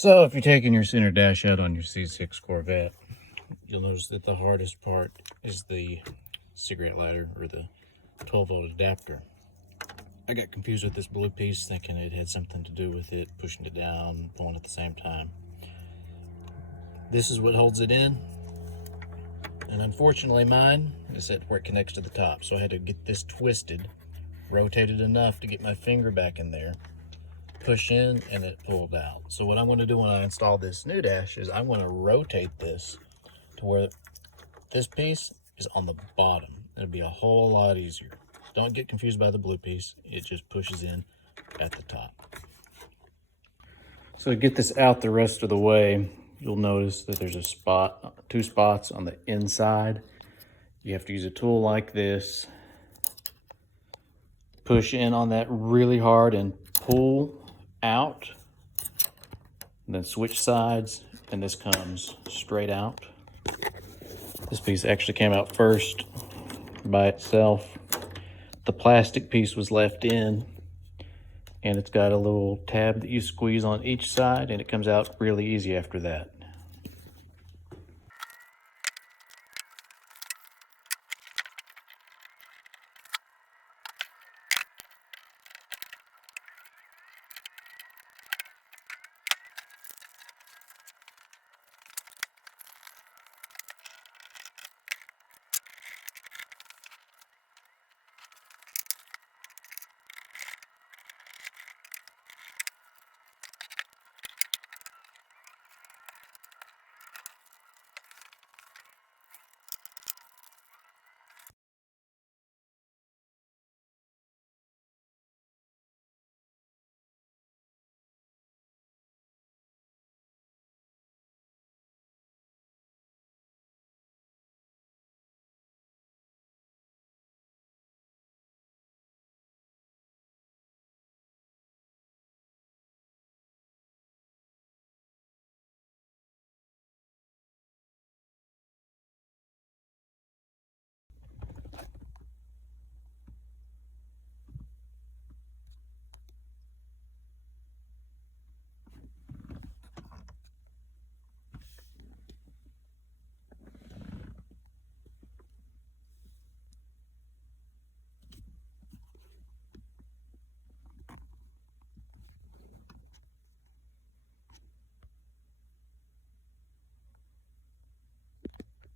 So if you're taking your center dash out on your C6 Corvette, you'll notice that the hardest part is the cigarette lighter, or the 12-volt adapter. I got confused with this blue piece, thinking it had something to do with it, pushing it down, pulling at the same time. This is what holds it in, and unfortunately mine is at where it connects to the top, so I had to get this twisted, rotated enough to get my finger back in there, push in, and it pulled out. So what I'm going to do when I install this new dash is I'm going to rotate this to where this piece is on the bottom. It'll be a whole lot easier. Don't get confused by the blue piece. It just pushes in at the top. So to get this out the rest of the way, you'll notice that there's a spot, two spots on the inside. You have to use a tool like this, push in on that really hard and pull out, and then switch sides, and this comes straight out. This piece actually came out first by itself. The plastic piece was left in, and it's got a little tab that you squeeze on each side, and it comes out really easy after that.